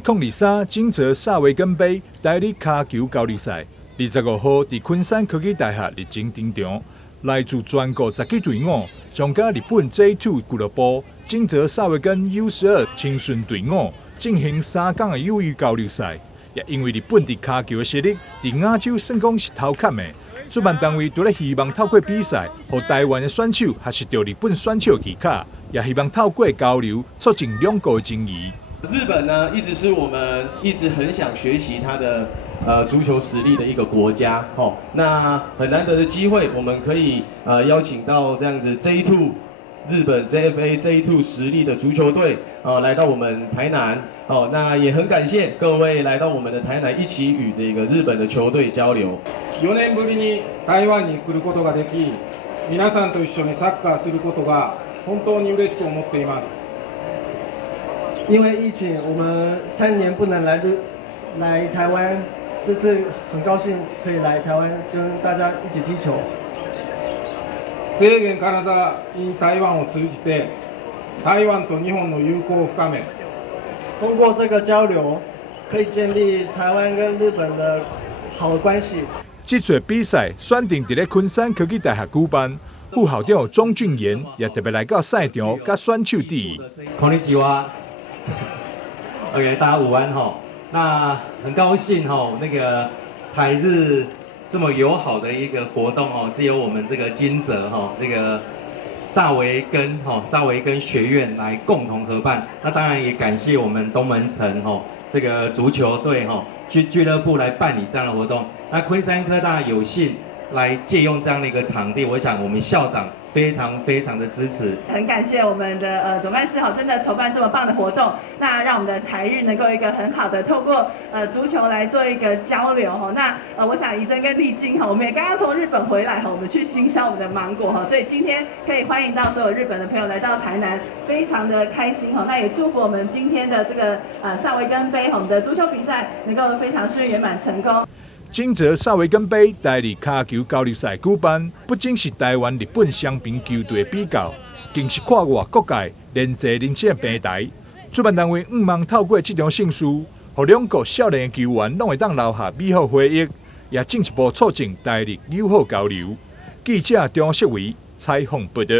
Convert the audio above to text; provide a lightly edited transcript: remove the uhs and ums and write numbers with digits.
2023金泽萨维根杯代理卡球交流赛，25号在昆山科技大学日前登场，来自全国10支队伍，将甲日本 J2 俱乐部金泽萨维根 U12青训队伍进行3港的友谊交流赛。也因为日本伫卡球的实力，伫亚洲算讲是头坎的。主办单位除了希望透过比赛，让台湾的选手学习到日本选手的技巧，也希望透过交流促进两国的情谊。日本呢，一直是我们一直很想学习它的足球实力的一个国家。那很难得的机会，我们可以邀请到这样子 J2 日本 JFA J2 实力的足球队来到我们台南。那也很感谢各位来到我们的台南，一起与这个日本的球队交流。4年ぶりに台湾に来ることができ、皆さんと一緒にサッカーすることが本当に嬉しく思っています。因为疫情，我们3年不能来台湾，这次很高兴可以来台湾跟大家一起踢球。制限金沢 in 台湾を通じて、台湾と日本の友好を深め。通过这个交流，可以建立台湾跟日本的好的关系。这次比赛选定伫咧昆山科技大学举办，副校长庄俊彦也特别来到赛场，甲选手致意。こんにちは。OK， 大家午安哈。那很高兴哈，那个台日这么友好的一个活动哦，是由我们这个金泽哈这个。萨维根学院来共同合办，那当然也感谢我们东门城这个足球队俱乐部来办理这样的活动。那昆山科大有幸来借用这样的一个场地，我想我们校长非常的支持。很感谢我们的总干事真的筹办这么棒的活动，那让我们的台日能够一个很好的透过足球来做一个交流那我想怡珍跟丽晶我们也刚刚从日本回来我们去欣赏我们的芒果所以今天可以欢迎到所有日本的朋友来到台南，非常的开心那也祝福我们今天的这个萨维根杯我们的足球比赛能够非常顺利圆满成功。金泽萨维根杯代理卡球交流赛举办，不仅是台湾、日本双边球队的比较，更是跨越各界连接人生的平台。主办单位望透过这场盛事，让两国少年的球员拢会当留下美好回忆，也进一步促进台日友好交流。记者张世伟采访报道。